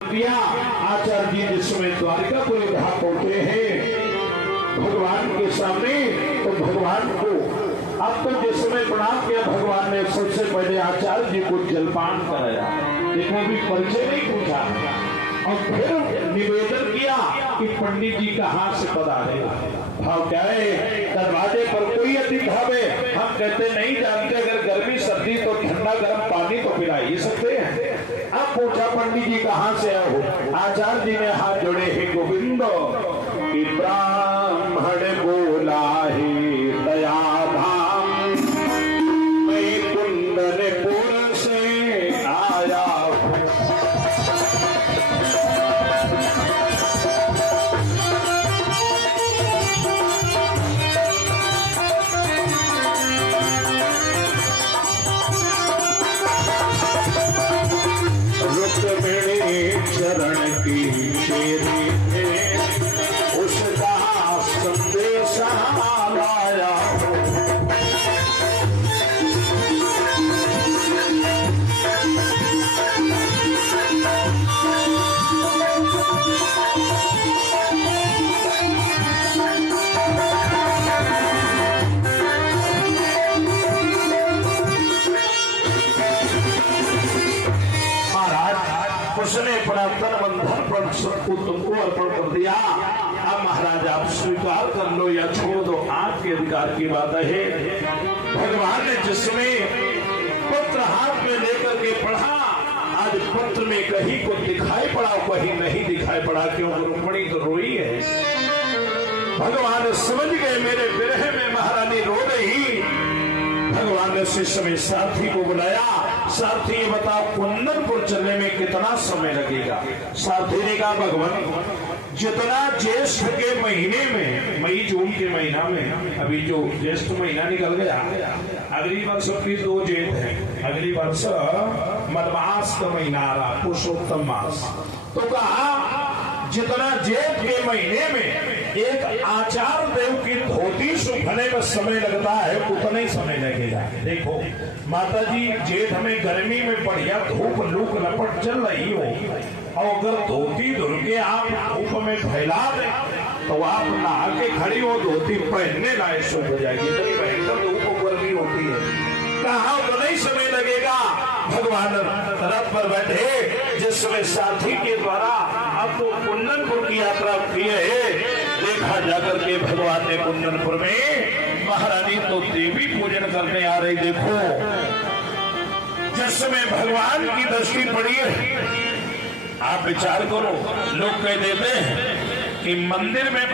आचार्य जी जिस समय द्वारिकापुर धाम पहुंचे हैं भगवान के सामने, तो भगवान को अब तक जिस समय प्रणाम किया भगवान ने सबसे पहले आचार्य जी को जलपान कराया, देखो भी परिचय नहीं पूछा, और फिर निवेदन किया कि पंडित जी कहाँ से पधारे। भाव क्या है, दरवाजे पर कोई अतिथि आवे, हम कहते नहीं जानते, अगर गर्मी सर्दी तो ठंडा गर्म पानी तो पिला ही सकते हैं। अब पूछा पंडित जी कहाँ से आए हो, आचार्य जी ने हाथ जोड़े, हे गोविंद कि ब्राह्मण बोला है दया धाम, मैं कुंडलपुर से आया। चरण की शेरी है उसका संदेश लाया। उसने अपना तन मन धन पर सबको तुमको अर्पण कर दिया। अब महाराज आप स्वीकार कर लो या छोड़ दो, आपके अधिकार की बात है। भगवान ने जिसमें पत्र हाथ में लेकर के पढ़ा, आज पत्र में कहीं को दिखाई पड़ा कहीं नहीं दिखाई पड़ा, क्यों रुक्मिणी तो रोई है। भगवान समझ गए मेरे विरह में महारानी रो रही। भगवान ने उसी समय सारथी को बुलाया, सारथी बताओ कुंदनपुर चलने में कितना समय लगेगा। सारथी ने कहा भगवान जितना ज्येष्ठ के महीने में, मई जून के महीना में, अभी जो ज्येष्ठ महीना निकल गया, अगली वर्ष फिर 2 जेठ है, अगली वर्ष मलमास का महीना आ रहा, पुरुषोत्तम मास। तो कहा जितना जेठ के महीने में एक आचार्य देव की धोती सूखने में समय लगता है उतना ही समय लगेगा। देखो माता जी, जेठ में गर्मी में बढ़िया धूप लूक लपट चल रही हो, और अगर धोती धुल के आप धूप में फैला दें तो आप नहा के खड़ी हो, धोती पहनने लायक सूख हो जाएगी। इतनी भयंकर धूप गर्मी होती है, कहाँ उतना ही समय लगेगा। भगवान रथ पर बैठे, जिस समय साथी के द्वारा अब तो कुंदनपुर की यात्रा की है, देखा जाकर के भगवान ने कुंदनपुर में महारानी तो देवी पूजन करने आ रही। देखो जिस समय भगवान की दृष्टि पड़ी है, आप विचार करो, लोग कह देते हैं कि मंदिर में